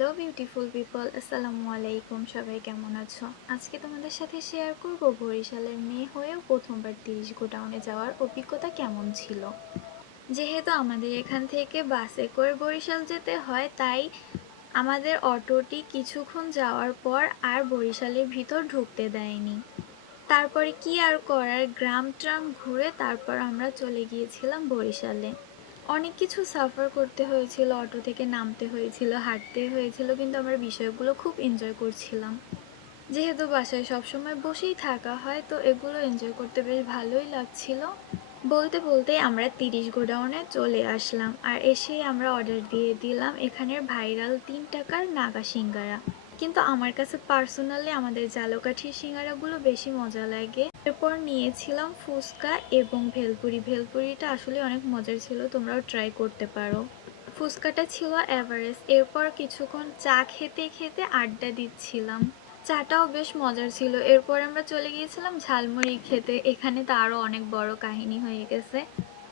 Hello beautiful people, আসসালামু আলাইকুম। সবাই কেমন আছো? আজকে তোমাদের সাথে শেয়ার করব বরিশালের মেয়ে হয়েও প্রথমবার 30 গোডাউনে যাওয়ার অভিজ্ঞতা কেমন ছিল। যেহেতু আমাদের এখান থেকে বাসে করে বরিশাল যেতে হয়, তাই আমাদের অটোটি কিছুক্ষণ যাওয়ার পর আর বরিশালের ভিতর ঢুকতে দেয়নি। তারপরে কি আর করার, গ্রাম ট্রাম ঘুরে তারপর আমরা চলে গিয়েছিলাম বরিশালে। অনেক কিছু সাফার করতে হয়েছিল, অটো থেকে নামতে হয়েছিল, হাঁটতে হয়েছিল, কিন্তু আমরা বিষয়গুলো খুব এনজয় করছিলাম। যেহেতু বাসায় সবসময় বসেই থাকা হয়, তো এগুলো এনজয় করতে বেশ ভালোই লাগছিল। বলতে বলতেই আমরা 30 গোডাউনে চলে আসলাম, আর এসেই আমরা অর্ডার দিয়ে দিলাম এখানের ভাইরাল 3 টাকার নাগা সিঙ্গারা। কিন্তু আমার কাছে পার্সোনালি আমাদের ঝালকাঠির সিঙ্গারাগুলো বেশি মজা লাগে। এরপর নিয়েছিলাম ফুচকা এবং ভেলপুরি। ভেলপুরিটা আসলে অনেক মজার ছিল, তোমরাও ট্রাই করতে পারো। ফুচকাটা ছিল এভারেস্ট। এরপর কিছুক্ষণ চা খেতে খেতে আড্ডা দিচ্ছিলাম। চাটাও বেশ মজার ছিল। এরপর আমরা চলে গিয়েছিলাম ঝালমুড়ি খেতে। এখানে তো আরো অনেক বড় কাহিনী হয়ে গেছে।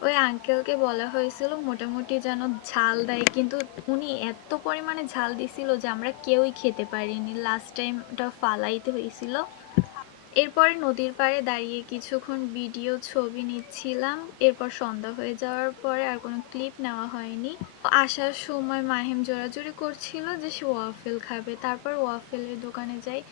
ওই আঙ্কেলকে বলা হয়েছিল মোটামুটি যেন ঝাল দেয়, কিন্তু উনি এত পরিমাণে ঝাল দিছিল যে আমরা কেউই খেতে পারিনি। লাস্ট টাইম ওটা ফালাইতে হয়েছিল। এরপরে নদীর পাড়ে দাঁড়িয়ে কিছুক্ষণ ভিডিও ছবি নিচ্ছিলাম। এরপর সন্ধ্যা হয়ে যাওয়ার পরে আর কোনো ক্লিপ নেওয়া হয়নি। আসার সময় মাহিম জোরাজুরি করছিল যে সে ওয়াফেল খাবে, তারপর ওয়াফেলের দোকানে যাই।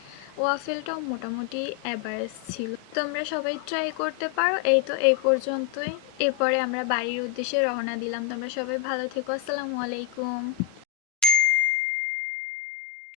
ওয়াফেলটাও মোটামুটি এভারেজ ছিল। তোমরা সবাই ট্রাই করতে পারো। এই তো এই পর্যন্তই। এরপরে আমরা বাড়ির উদ্দেশ্যে রওনা দিলাম। তোমরা সবাই ভালো থেকো। আসসালামু আলাইকুম।